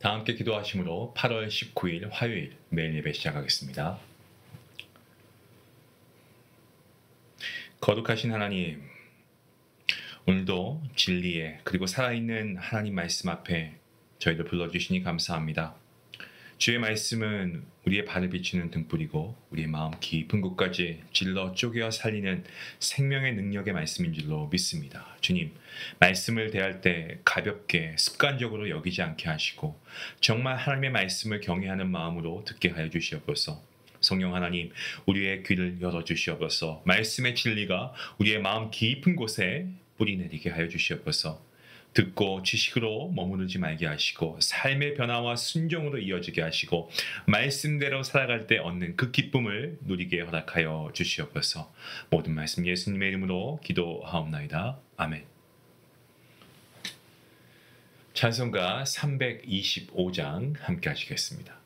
다 함께 기도하심으로 8월 19일 화요일 매일 예배 시작하겠습니다. 거룩하신 하나님, 오늘도 진리의 그리고 살아있는 하나님 말씀 앞에 저희를 불러주시니 감사합니다. 주의 말씀은 우리의 발을 비추는 등불이고 우리의 마음 깊은 곳까지 찔러 쪼개어 살리는 생명의 능력의 말씀인 줄로 믿습니다. 주님, 말씀을 대할 때 가볍게 습관적으로 여기지 않게 하시고 정말 하나님의 말씀을 경외하는 마음으로 듣게 하여 주시옵소서. 성령 하나님, 우리의 귀를 열어주시옵소서. 말씀의 진리가 우리의 마음 깊은 곳에 뿌리내리게 하여 주시옵소서. 듣고 지식으로 머무르지 말게 하시고 삶의 변화와 순종으로 이어지게 하시고 말씀대로 살아갈 때 얻는 그 기쁨을 누리게 허락하여 주시옵소서. 모든 말씀 예수님의 이름으로 기도하옵나이다. 아멘. 찬송가 325장 함께 하시겠습니다.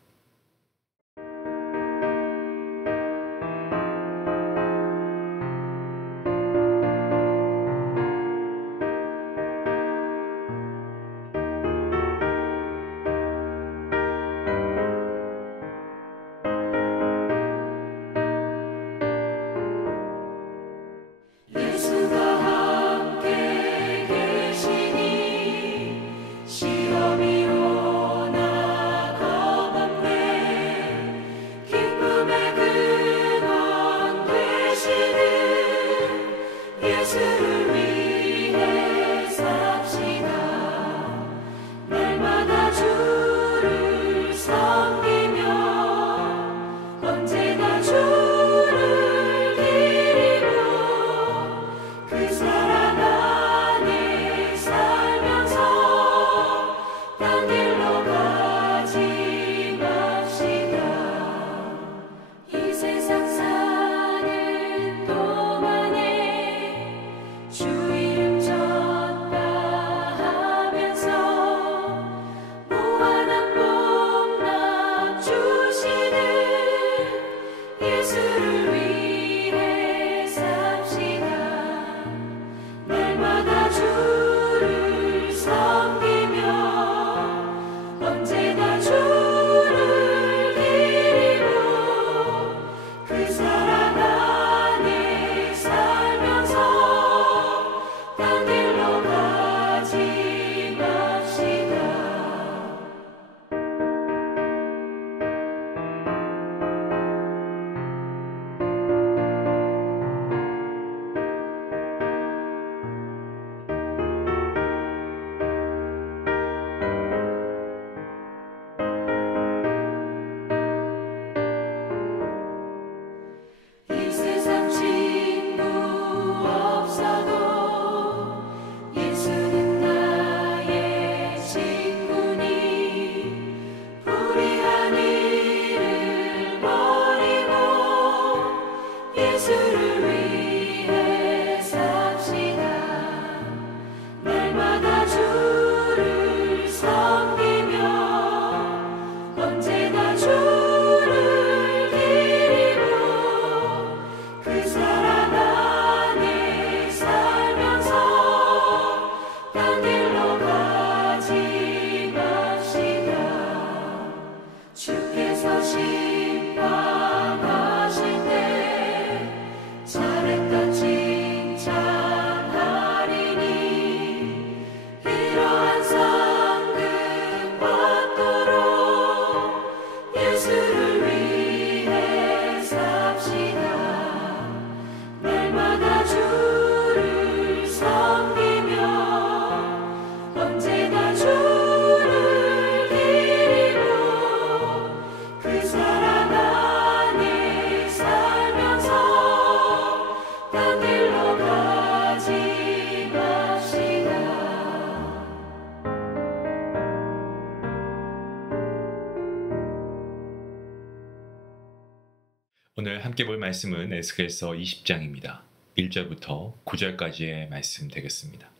오늘 함께 볼 말씀은 에스겔서 20장입니다. 1절부터 9절까지의 말씀 되겠습니다.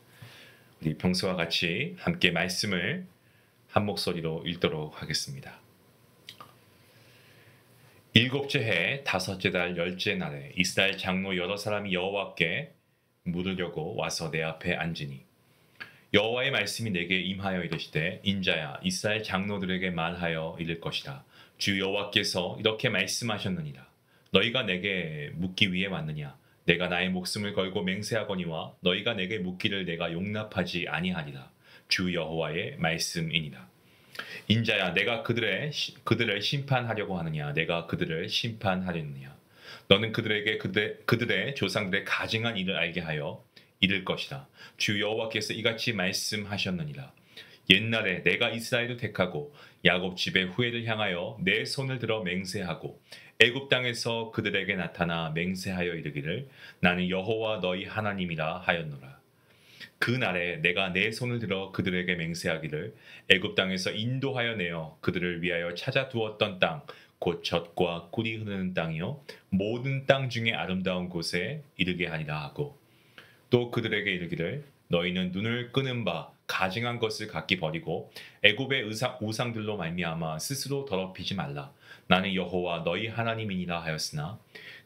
우리 평소와 같이 함께 말씀을 한 목소리로 읽도록 하겠습니다. 일곱째 해 다섯째 달 열째 날에 이스라엘 장로 여러 사람이 여호와께 물으려고 와서 내 앞에 앉으니 여호와의 말씀이 내게 임하여 이르시되 인자야 이스라엘 장로들에게 말하여 이를 것이라. 주 여호와께서 이렇게 말씀하셨느니라. 너희가 내게 묻기 위해 왔느냐? 내가 나의 목숨을 걸고 맹세하거니와 너희가 내게 묻기를 내가 용납하지 아니하리라. 주 여호와의 말씀이니라. 인자야 내가 그들을 심판하려고 하느냐? 내가 그들을 심판하려느냐? 너는 그들에게 그들의 조상들의 가증한 일을 알게 하여 이를 것이다. 주 여호와께서 이같이 말씀하셨느니라. 옛날에 내가 이스라엘을 택하고 야곱 집의 후예를 향하여 내 손을 들어 맹세하고 애굽 땅에서 그들에게 나타나 맹세하여 이르기를 나는 여호와 너희 하나님이라 하였노라. 그 날에 내가 내 손을 들어 그들에게 맹세하기를 애굽 땅에서 인도하여 내어 그들을 위하여 찾아 두었던 땅 곧 젖과 꿀이 흐르는 땅이요 모든 땅 중에 아름다운 곳에 이르게 하리라 하고 또 그들에게 이르기를 너희는 눈을 끄는 바 가증한 것을 각기 버리고 애굽의 우상들로 말미암아 스스로 더럽히지 말라. 나는 여호와 너희 하나님이니라 하였으나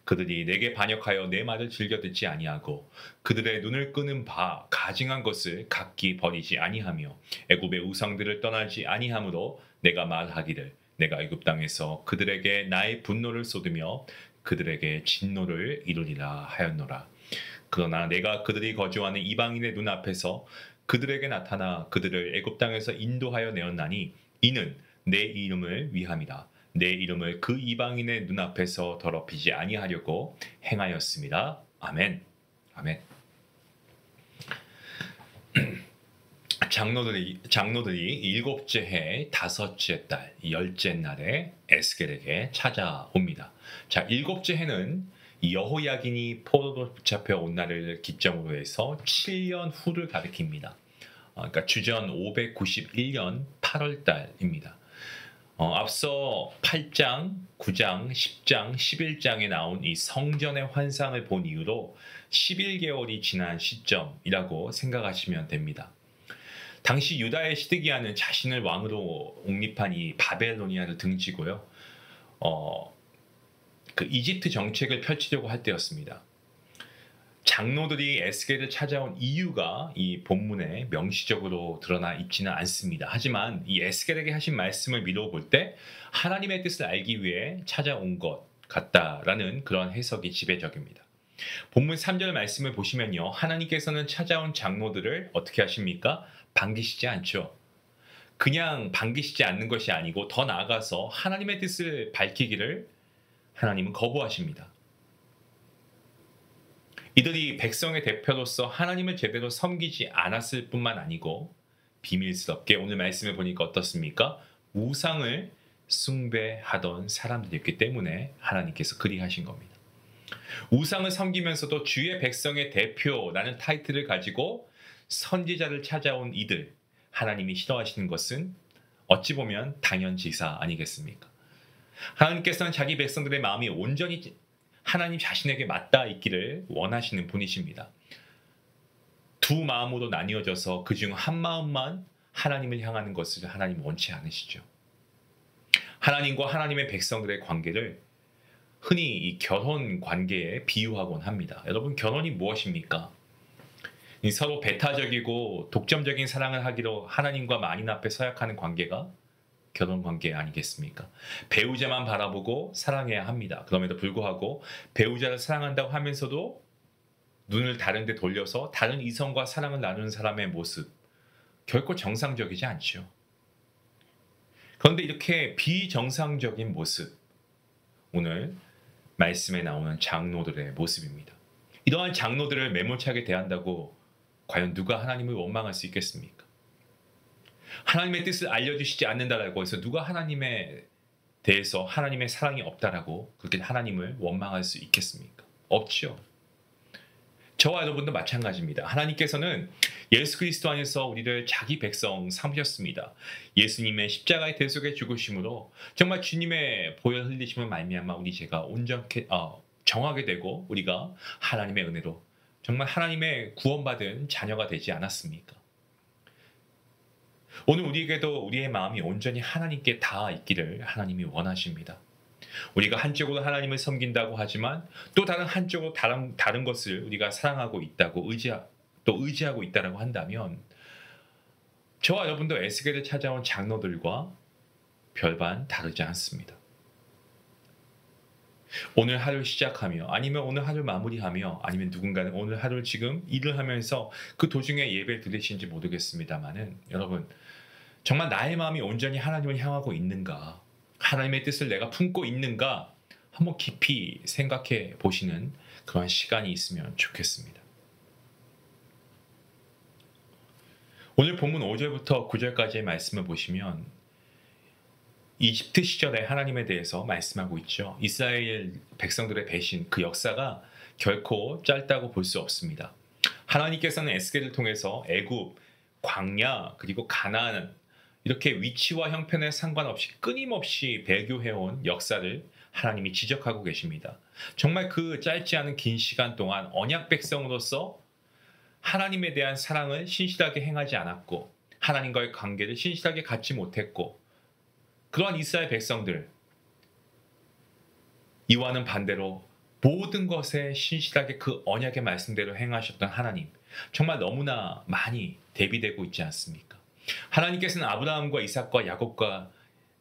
그들이 내게 반역하여 내 말을 즐겨 듣지 아니하고 그들의 눈을 끄는 바 가증한 것을 각기 버리지 아니하며 애굽의 우상들을 떠나지 아니하므로 내가 말하기를 내가 애굽 땅에서 그들에게 나의 분노를 쏟으며 그들에게 진노를 이루리라 하였노라. 그러나 내가 그들이 거주하는 이방인의 눈앞에서 그들에게 나타나 그들을 애굽 땅에서 인도하여 내었나니 이는 내 이름을 위함이라. 내 이름을 그 이방인의 눈앞에서 더럽히지 아니하려고 행하였습니다. 아멘. 아멘. 장로들이 일곱째 해 다섯째 달 열째 날에 에스겔에게 찾아옵니다. 자, 일곱째 해는 여호야긴이 포로로 붙잡혀 온 날을 기점으로 해서 7년 후를 가리킵니다. 그러니까 주전 591년 8월 달입니다. 앞서 8장, 9장, 10장, 11장에 나온 이 성전의 환상을 본 이후로 11개월이 지난 시점이라고 생각하시면 됩니다. 당시 유다의 시드기야는 자신을 왕으로 옹립한 이 바벨로니아를 등지고요. 그 이집트 정책을 펼치려고 할 때였습니다. 장로들이 에스겔을 찾아온 이유가 이 본문에 명시적으로 드러나 있지는 않습니다. 하지만 이 에스겔에게 하신 말씀을 미루어 볼 때 하나님의 뜻을 알기 위해 찾아온 것 같다라는 그런 해석이 지배적입니다. 본문 3절 말씀을 보시면요. 하나님께서는 찾아온 장로들을 어떻게 하십니까? 반기시지 않죠. 그냥 반기시지 않는 것이 아니고 더 나아가서 하나님의 뜻을 밝히기를 하나님은 거부하십니다. 이들이 백성의 대표로서 하나님을 제대로 섬기지 않았을 뿐만 아니고 비밀스럽게 오늘 말씀을 보니까 어떻습니까? 우상을 숭배하던 사람들이었기 때문에 하나님께서 그리 하신 겁니다. 우상을 섬기면서도 주의 백성의 대표라는 타이틀을 가지고 선지자를 찾아온 이들, 하나님이 싫어하시는 것은 어찌 보면 당연지사 아니겠습니까? 하나님께서는 자기 백성들의 마음이 온전히 하나님 자신에게 맞닿아 있기를 원하시는 분이십니다. 두 마음으로 나뉘어져서 그중 한 마음만 하나님을 향하는 것을 하나님 원치 않으시죠. 하나님과 하나님의 백성들의 관계를 흔히 이 결혼 관계에 비유하곤 합니다. 여러분, 결혼이 무엇입니까? 서로 배타적이고 독점적인 사랑을 하기로 하나님과 만인 앞에 서약하는 관계가 결혼 관계 아니겠습니까? 배우자만 바라보고 사랑해야 합니다. 그럼에도 불구하고 배우자를 사랑한다고 하면서도 눈을 다른 데 돌려서 다른 이성과 사랑을 나누는 사람의 모습, 결코 정상적이지 않죠. 그런데 이렇게 비정상적인 모습, 오늘 말씀에 나오는 장로들의 모습입니다. 이러한 장로들을 매몰차게 대한다고 과연 누가 하나님을 원망할 수 있겠습니까? 하나님의 뜻을 알려주시지 않는다라고 해서 누가 하나님에 대해서 하나님의 사랑이 없다라고 그렇게 하나님을 원망할 수 있겠습니까? 없죠. 저와 여러분도 마찬가지입니다. 하나님께서는 예수 그리스도 안에서 우리를 자기 백성 삼으셨습니다. 예수님의 십자가의 대속의 죽으심으로 정말 주님의 보혈 흘리심을 말미암아 우리 죄가 온전케 정하게 되고 우리가 하나님의 은혜로 정말 하나님의 구원받은 자녀가 되지 않았습니까? 오늘 우리에게도 우리의 마음이 온전히 하나님께 닿아 있기를 하나님이 원하십니다. 우리가 한쪽으로 하나님을 섬긴다고 하지만 또 다른 한쪽으로 다른 것을 우리가 사랑하고 있다고 의지하고 있다라고 한다면 저와 여러분도 에스겔을 찾아온 장로들과 별반 다르지 않습니다. 오늘 하루 시작하며 아니면 오늘 하루 마무리하며 아니면 누군가는 오늘 하루 지금 일을 하면서 그 도중에 예배 드리신지 모르겠습니다만은 여러분 정말 나의 마음이 온전히 하나님을 향하고 있는가, 하나님의 뜻을 내가 품고 있는가 한번 깊이 생각해 보시는 그런 시간이 있으면 좋겠습니다. 오늘 본문 5절부터 9절까지의 말씀을 보시면 이집트 시절에 하나님에 대해서 말씀하고 있죠. 이스라엘 백성들의 배신, 그 역사가 결코 짧다고 볼 수 없습니다. 하나님께서는 에스겔을 통해서 애굽, 광야, 그리고 가나안 이렇게 위치와 형편에 상관없이 끊임없이 배교해온 역사를 하나님이 지적하고 계십니다. 정말 그 짧지 않은 긴 시간 동안 언약 백성으로서 하나님에 대한 사랑을 신실하게 행하지 않았고 하나님과의 관계를 신실하게 갖지 못했고 그러한 이스라엘 백성들 이와는 반대로 모든 것에 신실하게 그 언약의 말씀대로 행하셨던 하나님 정말 너무나 많이 대비되고 있지 않습니까? 하나님께서는 아브라함과 이삭과 야곱과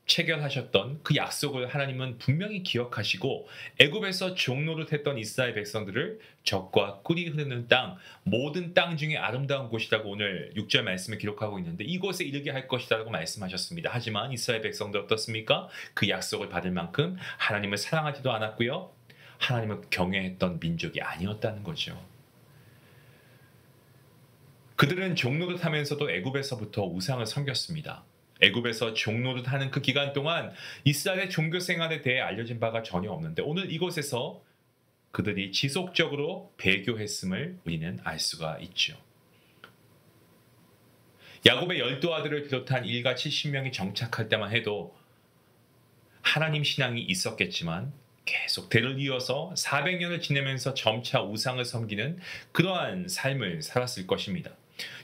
체결하셨던 그 약속을 하나님은 분명히 기억하시고 애굽에서 종노릇 했던 이스라엘 백성들을 적과 꿀이 흐르는 땅 모든 땅 중에 아름다운 곳이라고 오늘 6절 말씀을 기록하고 있는데 이곳에 이르게 할 것이라고 말씀하셨습니다. 하지만 이스라엘 백성들 어떻습니까? 그 약속을 받을 만큼 하나님을 사랑하지도 않았고요. 하나님을 경외했던 민족이 아니었다는 거죠. 그들은 종노릇 하면서도 애굽에서부터 우상을 섬겼습니다. 애굽에서 종노릇 하는 그 기간 동안 이스라엘의 종교 생활에 대해 알려진 바가 전혀 없는데 오늘 이곳에서 그들이 지속적으로 배교했음을 우리는 알 수가 있죠. 야곱의 12아들을 비롯한 일가 70명이 정착할 때만 해도 하나님 신앙이 있었겠지만 계속 대를 이어서 400년을 지내면서 점차 우상을 섬기는 그러한 삶을 살았을 것입니다.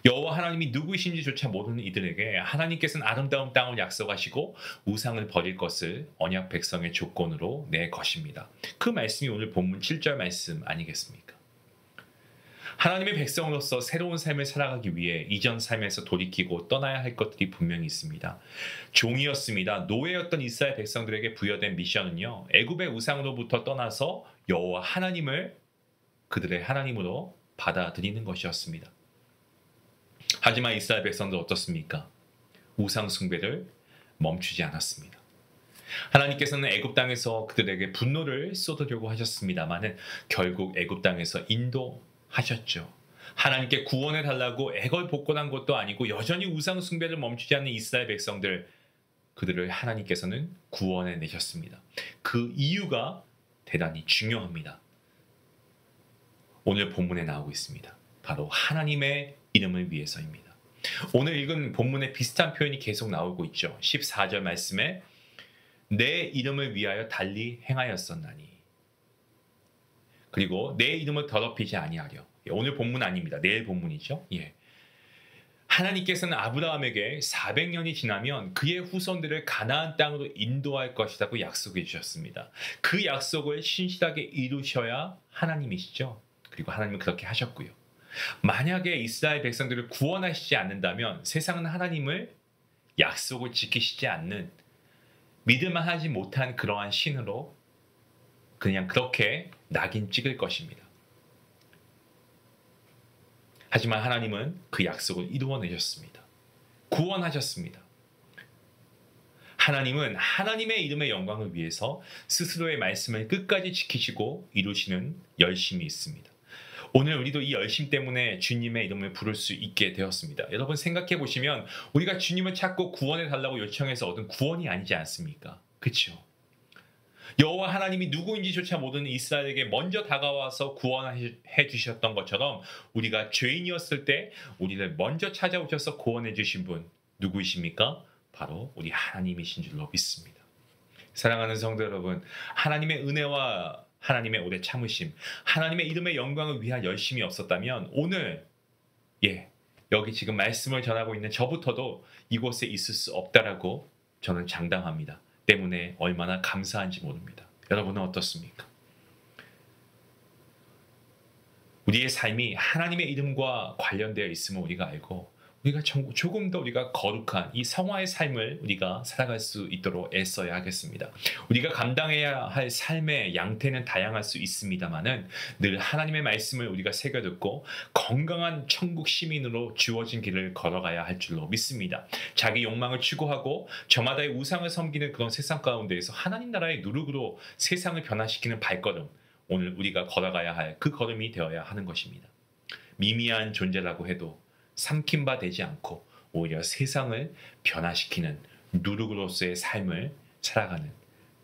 여호와 하나님이 누구이신지조차 모르는 이들에게 하나님께서는 아름다운 땅을 약속하시고 우상을 버릴 것을 언약 백성의 조건으로 내 것입니다. 그 말씀이 오늘 본문 7절 말씀 아니겠습니까? 하나님의 백성으로서 새로운 삶을 살아가기 위해 이전 삶에서 돌이키고 떠나야 할 것들이 분명히 있습니다. 종이었습니다. 노예였던 이스라엘 백성들에게 부여된 미션은요. 애굽의 우상으로부터 떠나서 여호와 하나님을 그들의 하나님으로 받아들이는 것이었습니다. 하지만 이스라엘 백성들 어떻습니까? 우상 숭배를 멈추지 않았습니다. 하나님께서는 애굽 땅에서 그들에게 분노를 쏟으려고 하셨습니다만은 결국 애굽 땅에서 인도하셨죠. 하나님께 구원해 달라고 애걸 복권한 것도 아니고 여전히 우상 숭배를 멈추지 않는 이스라엘 백성들 그들을 하나님께서는 구원해 내셨습니다. 그 이유가 대단히 중요합니다. 오늘 본문에 나오고 있습니다. 바로 하나님의 이름을 위해서입니다. 오늘 읽은 본문에 비슷한 표현이 계속 나오고 있죠. 14절 말씀에 내 이름을 위하여 달리 행하였었나니 그리고 내 이름을 더럽히지 아니하려. 오늘 본문 아닙니다. 내일 본문이죠. 예. 하나님께서는 아브라함에게 400년이 지나면 그의 후손들을 가나안 땅으로 인도할 것이라고 약속해 주셨습니다. 그 약속을 신실하게 이루셔야 하나님이시죠. 그리고 하나님은 그렇게 하셨고요. 만약에 이스라엘 백성들을 구원하시지 않는다면 세상은 하나님을 약속을 지키시지 않는 믿을만 하지 못한 그러한 신으로 그냥 그렇게 낙인 찍을 것입니다. 하지만 하나님은 그 약속을 이루어내셨습니다. 구원하셨습니다. 하나님은 하나님의 이름의 영광을 위해서 스스로의 말씀을 끝까지 지키시고 이루시는 열심이 있습니다. 오늘 우리도 이 열심 때문에 주님의 이름을 부를 수 있게 되었습니다. 여러분 생각해 보시면 우리가 주님을 찾고 구원해 달라고 요청해서 얻은 구원이 아니지 않습니까? 그렇죠? 여호와 하나님이 누구인지조차 모르는 이스라엘에게 먼저 다가와서 구원해 주셨던 것처럼 우리가 죄인이었을 때 우리를 먼저 찾아오셔서 구원해 주신 분 누구이십니까? 바로 우리 하나님이신 줄로 믿습니다. 사랑하는 성도 여러분, 하나님의 은혜와 하나님의 오래 참으심, 하나님의 이름의 영광을 위한 열심이 없었다면 오늘 여기 지금 말씀을 전하고 있는 저부터도 이곳에 있을 수 없다라고 저는 장담합니다. 때문에 얼마나 감사한지 모릅니다. 여러분은 어떻습니까? 우리의 삶이 하나님의 이름과 관련되어 있음을 우리가 알고 우리가 조금 더 우리가 거룩한 이 성화의 삶을 우리가 살아갈 수 있도록 애써야 하겠습니다. 우리가 감당해야 할 삶의 양태는 다양할 수 있습니다만은 늘 하나님의 말씀을 우리가 새겨듣고 건강한 천국 시민으로 주어진 길을 걸어가야 할 줄로 믿습니다. 자기 욕망을 추구하고 저마다의 우상을 섬기는 그런 세상 가운데에서 하나님 나라의 누룩으로 세상을 변화시키는 발걸음, 오늘 우리가 걸어가야 할 그 걸음이 되어야 하는 것입니다. 미미한 존재라고 해도 삼킨 바 되지 않고 오히려 세상을 변화시키는 누룩으로서의 삶을 살아가는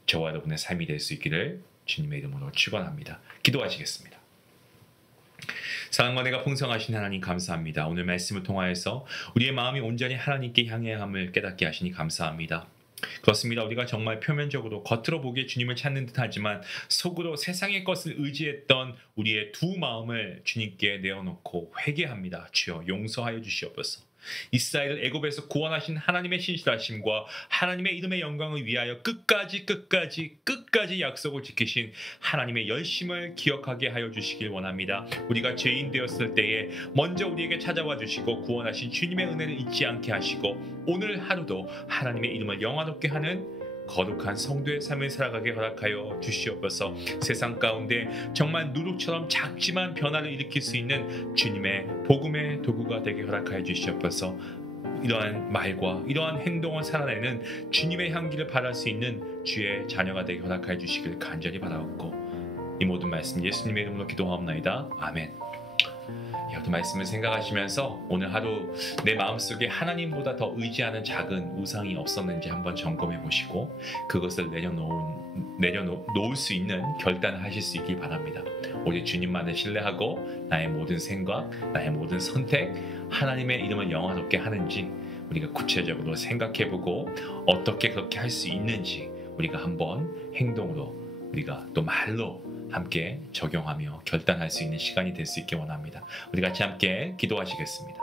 저와 여러분의 삶이 될 수 있기를 주님의 이름으로 축원합니다. 기도하시겠습니다. 사랑과 은혜가 풍성하신 하나님 감사합니다. 오늘 말씀을 통하여서 우리의 마음이 온전히 하나님께 향해야 함을 깨닫게 하시니 감사합니다. 그렇습니다. 우리가 정말 표면적으로 겉으로 보기에 주님을 찾는 듯하지만 속으로 세상의 것을 의지했던 우리의 두 마음을 주님께 내어놓고 회개합니다. 주여 용서하여 주시옵소서. 이스라엘을 애굽에서 구원하신 하나님의 신실하심과 하나님의 이름의 영광을 위하여 끝까지 약속을 지키신 하나님의 열심을 기억하게 하여 주시길 원합니다. 우리가 죄인 되었을 때에 먼저 우리에게 찾아와 주시고 구원하신 주님의 은혜를 잊지 않게 하시고 오늘 하루도 하나님의 이름을 영화롭게 하는 거룩한 성도의 삶을 살아가게 허락하여 주시옵소서. 세상 가운데 정말 누룩처럼 작지만 변화를 일으킬 수 있는 주님의 복음의 도구가 되게 허락하여 주시옵소서. 이러한 말과 이러한 행동을 살아내는 주님의 향기를 발할 수 있는 주의 자녀가 되게 허락하여 주시길 간절히 바라옵고 이 모든 말씀 예수님의 이름으로 기도하옵나이다. 아멘. 그 말씀을 생각하시면서 오늘 하루 내 마음속에 하나님보다 더 의지하는 작은 우상이 없었는지 한번 점검해 보시고 그것을 내려놓을 수 있는 결단을 하실 수 있길 바랍니다. 오직 주님만을 신뢰하고 나의 모든 생각, 나의 모든 선택, 하나님의 이름을 영화롭게 하는지 우리가 구체적으로 생각해 보고 어떻게 그렇게 할 수 있는지 우리가 한번 행동으로 우리가 또 말로 함께 적용하며 결단할 수 있는 시간이 될 수 있게 원합니다. 우리 같이 함께 기도하시겠습니다.